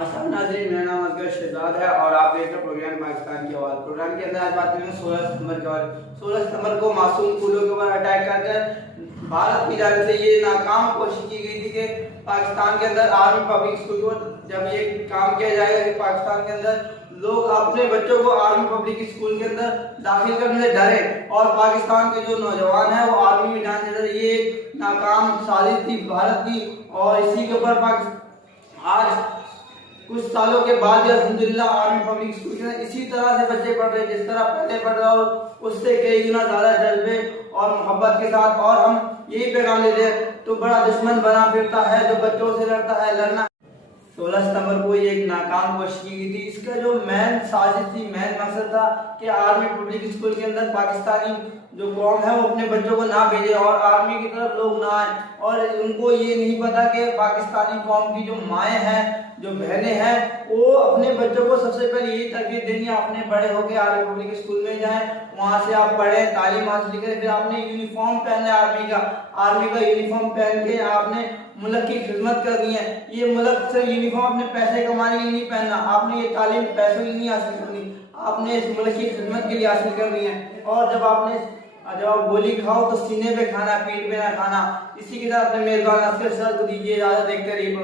आसान नाज़रीन, मेरा नाम असगर शहजाद है और आप देख रहे हैं प्रोग्राम पाकिस्तान की आवाज़। प्रोग्राम के अंदर आज बात करेंगे 16 सितंबर के बारे। 16 सितंबर को मासूम फूलों के ऊपर अटैक कर भारत की जानिब से ये नाकाम कोशिश की गई थी कि पाकिस्तान के अंदर आर्मी पब्लिक स्कूल को जब ये काम किया जाएगा कि पाकिस्तान के अंदर लोग अपने बच्चों को आर्मी पब्लिक स्कूल के अंदर दाखिल करने से डरे और पाकिस्तान के जो नौजवान हैं वो आर्मी में जाने से डरे। ये नाकाम साजिश थी भारत की और इसी के ऊपर आज कुछ सालों के बाद अल्हम्दुलिल्लाह आर्मी पब्लिक स्कूल के अंदर इसी तरह से बच्चे पढ़ रहे जिस तरह पहले पढ़ रहा हो, उससे कई गुना ज्यादा जज्बे और मोहब्बत के साथ। और हम यही पैगाम देते हैं, तो बड़ा दुश्मन बना फिरता है जो बच्चों से लड़ता है। लड़ना 16 सितंबर को ये एक नाकाम कोशिश की गई थी। इसका जो मेन साजिश थी, मेन मकसद था कि आर्मी पब्लिक स्कूल के अंदर पाकिस्तानी जो कौम है वो अपने बच्चों को ना भेजे और आर्मी की तरफ लोग ना आए। और उनको ये नहीं पता कि पाकिस्तानी कौम की जो माएँ हैं, जो बहनें हैं, वो अपने बच्चों को सबसे पहले यही तरबियत देनी है, अपने बड़े होकर आर्मी पब्लिक स्कूल में जाएं, वहाँ से आप पढ़ें, तालीम हासिल करें, फिर आपने यूनिफॉर्म पहनना है आर्मी का यूनिफॉर्म पहन के आपने मुल्क की खिदमत करनी है। ये मुल्क से यूनिफॉर्म अपने पैसे कमाने के लिए नहीं पहनना, आपने ये तालीम पैसों की नहीं हासिल करनी, आपने इस मुल्क की खिदमत के लिए हासिल करनी है। और जब आप गोली खाओ तो सीने पे खाना, पीठ पे ना खाना। इसी के साथ अपने मेजबान असगर सर को दीजिए इजाजत। देखते रहिए।